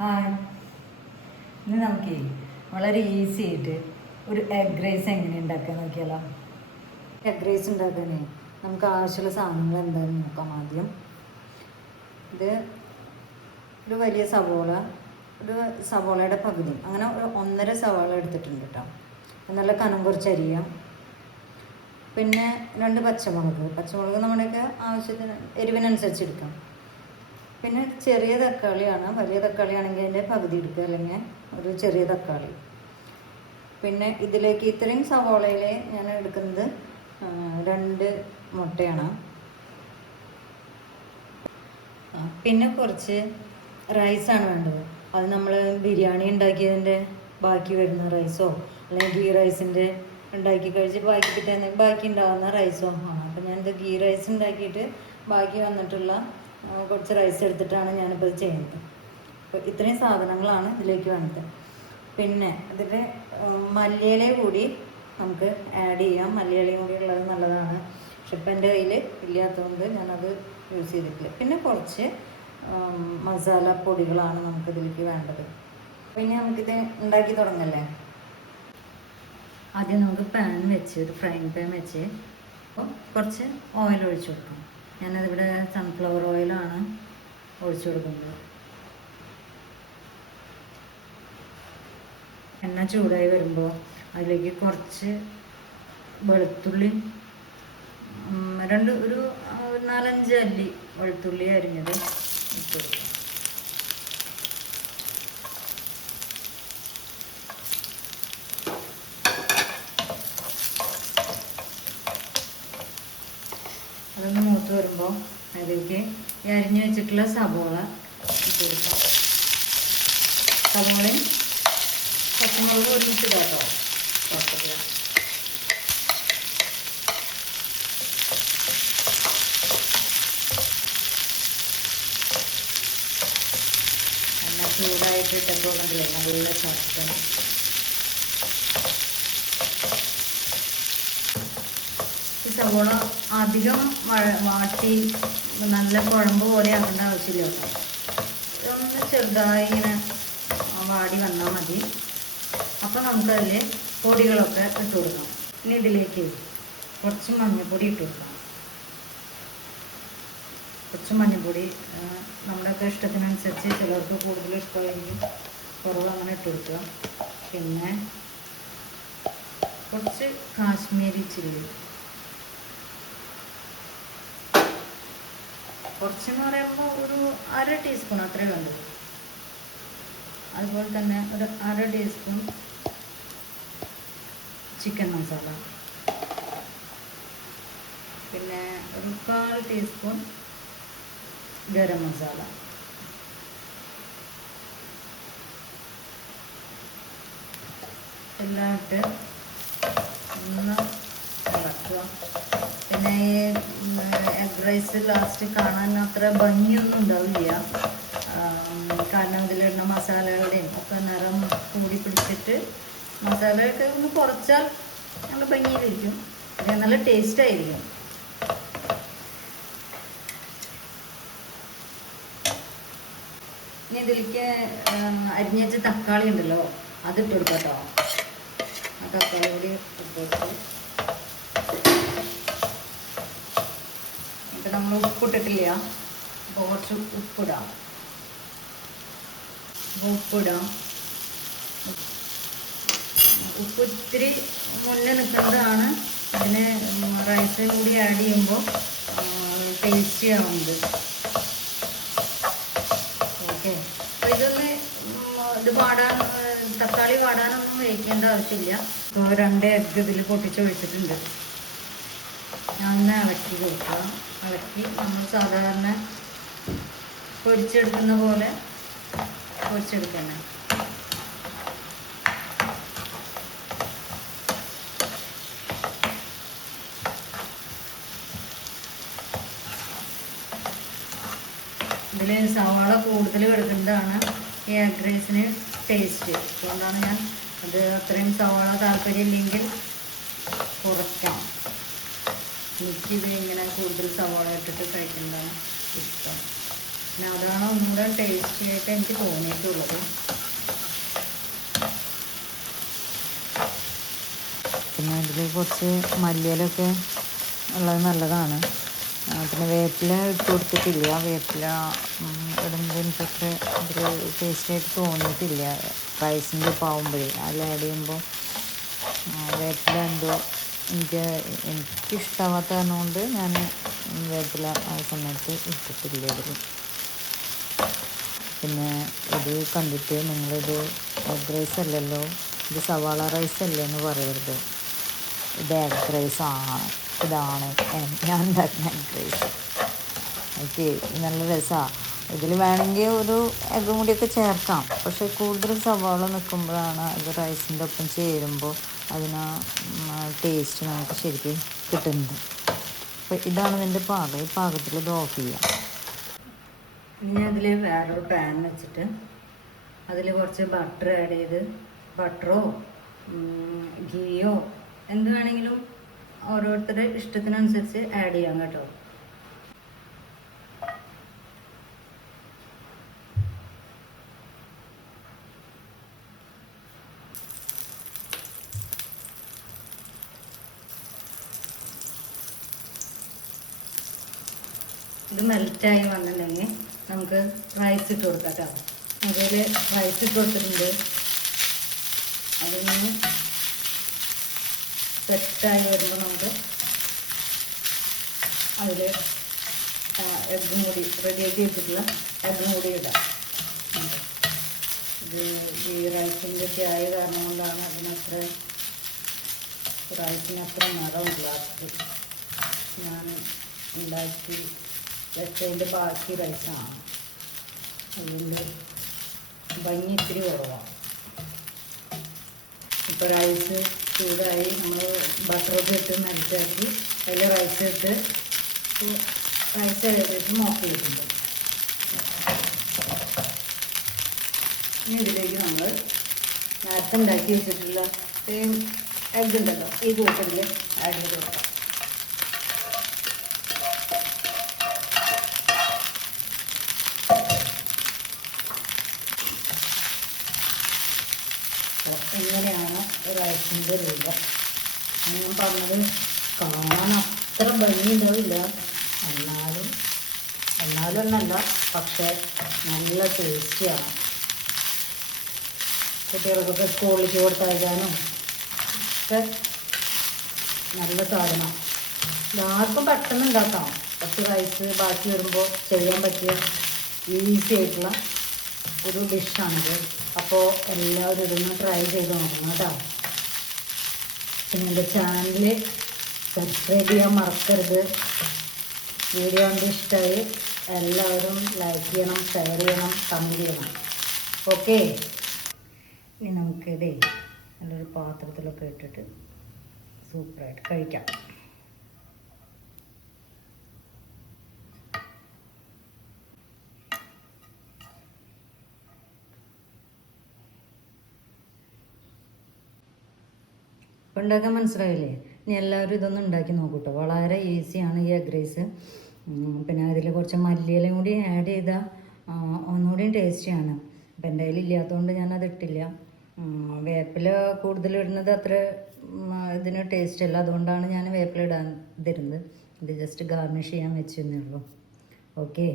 Hi, ഇന്ന് നമുക്ക് വളരെ ഈസി ആയിട്ട് ഒരു എഗ് റൈസ് എങ്ങനെ ഉണ്ടാക്കാൻ നോക്കിയാലോ. എഗ് റൈസ് ഉണ്ടാക്കാനേ നമുക്ക് ആവശ്യമുള്ള സാധനങ്ങൾ എന്താണെന്ന് നോക്കാം. ആദ്യം ഇത് ഒരു വലിയ സവോള, ഒരു സവോളയുടെ പകുതി, അങ്ങനെ ഒരു 1.5 സവോള എടുത്തിട്ടുണ്ട് കേട്ടോ. നല്ല കനം കുറച്ച് അരിയാം. പിന്നെ 2 പച്ചമുളക് നമ്മുടെയൊക്കെ ആവശ്യത്തിന് എരിവിനനുസരിച്ച് എടുക്കാം. പിന്നെ ചെറിയ തക്കാളിയാണ്, വലിയ തക്കാളി ആണെങ്കിൽ അതിൻ്റെ പകുതി എടുക്കുക, അല്ലെങ്കിൽ ഒരു ചെറിയ തക്കാളി. പിന്നെ ഇതിലേക്ക് ഇത്രയും സവോളയിൽ ഞാൻ എടുക്കുന്നത് 2 മുട്ടയാണ്. പിന്നെ കുറച്ച് റൈസാണ് വേണ്ടത്. അത് നമ്മൾ ബിരിയാണി ഉണ്ടാക്കിയതിൻ്റെ ബാക്കി വരുന്ന റൈസോ അല്ലെങ്കിൽ ഗീ റൈസിൻ്റെ ഉണ്ടാക്കി കഴിച്ച് ബാക്കി ഉണ്ടാകുന്ന റൈസോ ആണ്. അപ്പം ഞാനിത് ഗീ റൈസ് ഉണ്ടാക്കിയിട്ട് ബാക്കി വന്നിട്ടുള്ള കുറച്ച് റൈസ് എടുത്തിട്ടാണ് ഞാനിപ്പോൾ ഇത് ചെയ്യുന്നത്. അപ്പോൾ ഇത്രയും സാധനങ്ങളാണ് ഇതിലേക്ക് വേണ്ടത്. പിന്നെ ഇതിൽ മല്ലിയില കൂടി നമുക്ക് ആഡ് ചെയ്യാം. മല്ലിയിലയും കൂടി ഉള്ളത് നല്ലതാണ്. പക്ഷെ ഇപ്പം എൻ്റെ കയ്യിൽ ഇല്ലാത്തതുകൊണ്ട് ഞാനത് യൂസ് ചെയ്തിട്ടില്ല. പിന്നെ കുറച്ച് മസാല പൊടികളാണ് നമുക്കിതിലേക്ക് വേണ്ടത്. പിന്നെ നമുക്കിത് ഉണ്ടാക്കി തുടങ്ങല്ലേ. ആദ്യം നമുക്ക് പാൻ വെച്ച്, ഒരു ഫ്രൈങ് പാൻ വെച്ച് അപ്പോൾ കുറച്ച് ഓയിൽ ഒഴിച്ചു കൊടുക്കാം. ഞാനതിവിടെ സൺഫ്ലവർ ഓയിലാണ് ഒഴിച്ചു കൊടുക്കുന്നത്. എണ്ണ ചൂടായി വരുമ്പോൾ അതിലേക്ക് കുറച്ച് വെളുത്തുള്ളി, ഒരു 4-5 അല്ലി വെളുത്തുള്ളി അരിഞ്ഞത് ഇട്ട് കൊടുക്കാം. അതൊന്ന് മൂത്ത് വരുമ്പോൾ അതിലേക്ക് അരിഞ്ഞു വെച്ചിട്ടുള്ള സവോള ഇട്ട് കൊടുക്കാം. സവോളയും പച്ചമുളകും ഒരുമിച്ച് കേട്ടോ. എണ്ണ ചൂടായിട്ട് ഇട്ടപ്പോൾ കണ്ടില്ലേ നല്ല ചത്തണം. ഈ സവോള അധികം വാട്ടി നല്ല കുഴമ്പ് പോലെ ആക്കേണ്ട ആവശ്യമില്ല കേട്ടോ. ഇതൊന്ന് ചെറുതായി ഇങ്ങനെ വാടി വന്നാൽ മതി. അപ്പോൾ നമുക്കതിൽ പൊടികളൊക്കെ ഇട്ട് കൊടുക്കാം. ഇനി ഇതിലേക്ക് കുറച്ച് മഞ്ഞൾപ്പൊടി ഇട്ട് കൊടുക്കാം. കുറച്ച് മഞ്ഞൾപ്പൊടി നമ്മുടെയൊക്കെ ഇഷ്ടത്തിനനുസരിച്ച്, ചിലർക്ക് കൂടുതൽ ഇഷ്ടമായിരിക്കും, കുറവ് അങ്ങനെ ഇട്ട് കൊടുക്കുക. പിന്നെ കുറച്ച് കാശ്മീരി ചില്ലി, കുറച്ചെന്ന് പറയുമ്പോൾ ഒരു 1/2 ടീസ്പൂൺ അത്രേ വേണ്ടത്. അതുപോലെ തന്നെ ഒരു 1/2 ടീസ്പൂൺ ചിക്കൻ മസാല, പിന്നെ ഒരു 1/4 ടീസ്പൂൺ ഗരം മസാല. എല്ലാം ഇട്ട് ഒന്ന് ഇളക്കുക. പിന്നെ ഈ എഗ് റൈസ് ലാസ്റ്റ് കാണാൻ അത്ര ഭംഗിയൊന്നും ഉണ്ടാവില്ല. കാരണം ഇതിലിടുന്ന മസാലകളുടെയും ഒക്കെ നിറം കൂടി പിടിച്ചിട്ട് മസാലയൊക്കെ ഒന്ന് കുറച്ചാൽ നല്ല ഭംഗിയിലിരിക്കും. നല്ല ടേസ്റ്റായിരിക്കും. ഇനി ഇതിലേക്ക് അരിഞ്ഞ വെച്ച തക്കാളി ഉണ്ടല്ലോ, അതിട്ട് കൊടുക്കാം കേട്ടോ. ആ തക്കാളി കൂടി ഇട്ട് കൊടുക്കും. ഇപ്പം നമ്മൾ ഉപ്പിട്ടിട്ടില്ല, അപ്പോൾ കുറച്ച് ഉപ്പിടാം. ഉപ്പ് ഇത്തിരി മുന്നേ നിൽക്കുന്നതാണ് ഇതിന് റൈസ് കൂടി ആഡ് ചെയ്യുമ്പോൾ ടേസ്റ്റി ആവുന്നത്. ഓക്കെ, അപ്പോൾ ഇത് തക്കാളി വാടാനൊന്നും വേവിക്കേണ്ട ആവശ്യമില്ല. ഇപ്പോൾ 2 എഗ്ഗ് ഇതിൽ പൊട്ടിച്ചൊഴിച്ചിട്ടുണ്ട്. ഞാൻ ഇളക്കി കൊടുക്കുക. ഇളക്കി നമ്മൾ സാധാരണ പൊരിച്ചെടുക്കുന്ന പോലെ പൊരിച്ചെടുക്കണം. ഇതിൽ സവാള കൂടുതൽ കിടക്കുന്നതാണ് ഈ എഗ് റൈസിന് ടേസ്റ്റ്. അതുകൊണ്ടാണ് ഞാൻ അത് അത്രയും സവാള താല്പര്യമില്ലെങ്കിൽ കുറയ്ക്കാം. എനിക്കിത് ഇങ്ങനെ കൂടുതൽ സവാള ഇട്ടിട്ട് കഴിക്കുന്നതാണ് ഇഷ്ടം. പിന്നെ അതാണ് ഒന്നുകൂടെ ടേസ്റ്റി ആയിട്ട് എനിക്ക് തോന്നിയിട്ടുള്ളത്. പിന്നെ അതിൽ കുറച്ച് മല്ലിയിലൊക്കെ ഉള്ളത് നല്ലതാണ്. പിന്നെ വേപ്പില ഇട്ട് കൊടുത്തിട്ടില്ല. വേപ്പില ഇടുമ്പോൾ എനിക്കത്ര അതിൽ ടേസ്റ്റായിട്ട് തോന്നിയിട്ടില്ല. റൈസിൻ്റെ ഒപ്പം ആവുമ്പോഴേ അതിൽ ആഡ് ചെയ്യുമ്പോൾ വേപ്പില എന്തോ എനിക്കിഷ്ടമാവാത്ത കാരണം കൊണ്ട് ഞാൻ വേപ്പില ആ സമയത്ത് ഇട്ടിട്ടില്ല ഇതിൽ. പിന്നെ ഇത് കണ്ടിട്ട് നിങ്ങളിത് എഗ് റൈസ് അല്ലല്ലോ, ഇത് സവാള റൈസ് അല്ലേ എന്ന് പറയരുത്. ഇത് എഗ് റൈസ് ആണ്. ഇതാണ് ഞാൻ ഉണ്ടാക്കുന്ന എഗ് റൈസ്. ഓക്കെ, നല്ല രസമാണ്. ഇതിൽ വേണമെങ്കിൽ ഒരു എഗ്ഗും കൂടിയൊക്കെ ചേർക്കാം. പക്ഷേ കൂടുതൽ സവാള നിൽക്കുമ്പോഴാണ് അത് റൈസിൻ്റെ ഒപ്പം ചേരുമ്പോൾ അതിന് ടേസ്റ്റ് നമുക്ക് ശരിക്കും കിട്ടുന്നത്. അപ്പോൾ ഇതാണ് ഇതിൻ്റെ പാകം. ഈ പാകത്തിൽ ഇത് ഓഫ് ചെയ്യാം. ഇനി അതിൽ വേറൊരു പാൻ വെച്ചിട്ട് അതിൽ കുറച്ച് ബട്ടർ ആഡ് ചെയ്ത്, ബട്ടറോ ഗീയോ എന്ത് വേണമെങ്കിലും ഓരോരുത്തരുടെ ഇഷ്ടത്തിനനുസരിച്ച് ആഡ് ചെയ്യാം കേട്ടോ. ഇത് മെൽറ്റായി വന്നിട്ടുണ്ടെങ്കിൽ നമുക്ക് റൈസ് ഇട്ട് കൊടുക്കാം കേട്ടോ. അതിൽ റൈസ് ഇട്ട് കൊടുത്തിട്ടുണ്ട്. അതിൽ നിന്ന് സെറ്റായി വരുമ്പോൾ നമുക്ക് അതിൽ എഗ്ഗും കൂടി റെഡിയാക്കി വെച്ചിട്ടുള്ള എഗ്ഗും കൂടി ഇടാം. ഇത് ഈ റൈസിൻ്റെ ഒക്കെ ആയ കാരണം കൊണ്ടാണ് അതിനത്ര റൈസിനത്ര നിറമില്ലാത്തത്. ഞാൻ ഉണ്ടാക്കി വെച്ചതിൻ്റെ ബാക്കി റൈസാണ്, അതുകൊണ്ട് ഭംഗി ഇത്തിരി കുറവാണ്. ഇപ്പോൾ റൈസ് ചൂടായി നമ്മൾ ബട്ടറൊക്കെ ഇട്ട് മെൽറ്റാക്കി അതിൽ റൈസ് ഇട്ട് റൈസ് ഏകദേശം ഓഫ് ചെയ്തിട്ടുണ്ട്. ഇനി ഇതിലേക്ക് നമ്മൾ നേരത്തെ ഉണ്ടാക്കി വെച്ചിട്ടുള്ള എഗ്ഗ് ഉണ്ടല്ലോ, ഈ കൂട്ടത്തിൽ ആഡ് ചെയ്ത് കൊടുക്കാം. ഇങ്ങനെയാണ് റൈസിൻ്റെ രൂപം. ഞാൻ പറഞ്ഞത് കാണാൻ അത്ര ഭംഗി ഉണ്ടാവില്ല, എന്നാലും എന്നല്ല, പക്ഷേ നല്ല ടേസ്റ്റിയാണ്. കുട്ടികൾക്കൊക്കെ സ്കൂളിലേക്ക് കൊടുത്തയക്കാനും ഒക്കെ നല്ല സാധനം. ഇതാർക്കും പെട്ടെന്ന് ഉണ്ടാക്കാം. കുറച്ച് റൈസ് ബാക്കി വരുമ്പോൾ ചെയ്യാൻ പറ്റിയ ഈസി ആയിട്ടുള്ള ഒരു ഡിഷാണിത്. അപ്പോൾ എല്ലാവരും ഇതൊന്ന് ട്രൈ ചെയ്ത് നോക്കണം കേട്ടോ. പിന്നെ എൻ്റെ ചാനൽ സബ്സ്ക്രൈബ് ചെയ്യാൻ മറക്കരുത്. വീഡിയോ കണ്ട് ഇഷ്ടമായി എല്ലാവരും ലൈക്ക് ചെയ്യണം, ഷെയർ ചെയ്യണം, കമൻറ്റ് ചെയ്യണം. ഓക്കെ, ഇനി നമുക്കിതേ നല്ലൊരു പാത്രത്തിലൊക്കെ ഇട്ടിട്ട് സൂപ്പറായിട്ട് കഴിക്കാം. അപ്പോൾ ഉണ്ടാക്കാൻ മനസ്സിലായില്ലേ? ഇനി എല്ലാവരും ഇതൊന്നും ഉണ്ടാക്കി നോക്കൂട്ടോ. വളരെ ഈസിയാണ് ഈ എഗ് റൈസ്. പിന്നെ അതിൽ കുറച്ച് മല്ലിയിലയും കൂടി ആഡ് ചെയ്താൽ ഒന്നുകൂടിയും ടേസ്റ്റിയാണ്. അപ്പം എൻ്റെ കയ്യിൽ ഇല്ലാത്തതുകൊണ്ട് ഞാനത് ഇട്ടില്ല. വേപ്പില കൂടുതൽ ഇടുന്നത് അത്ര ഇതിന് ടേസ്റ്റ് അല്ല, അതുകൊണ്ടാണ് ഞാൻ വേപ്പില ഇടാൻ തരുന്നത്. ഇത് ജസ്റ്റ് ഗാർണിഷ് ചെയ്യാൻ വെച്ചെന്നേ ഉള്ളൂ. ഓക്കെ.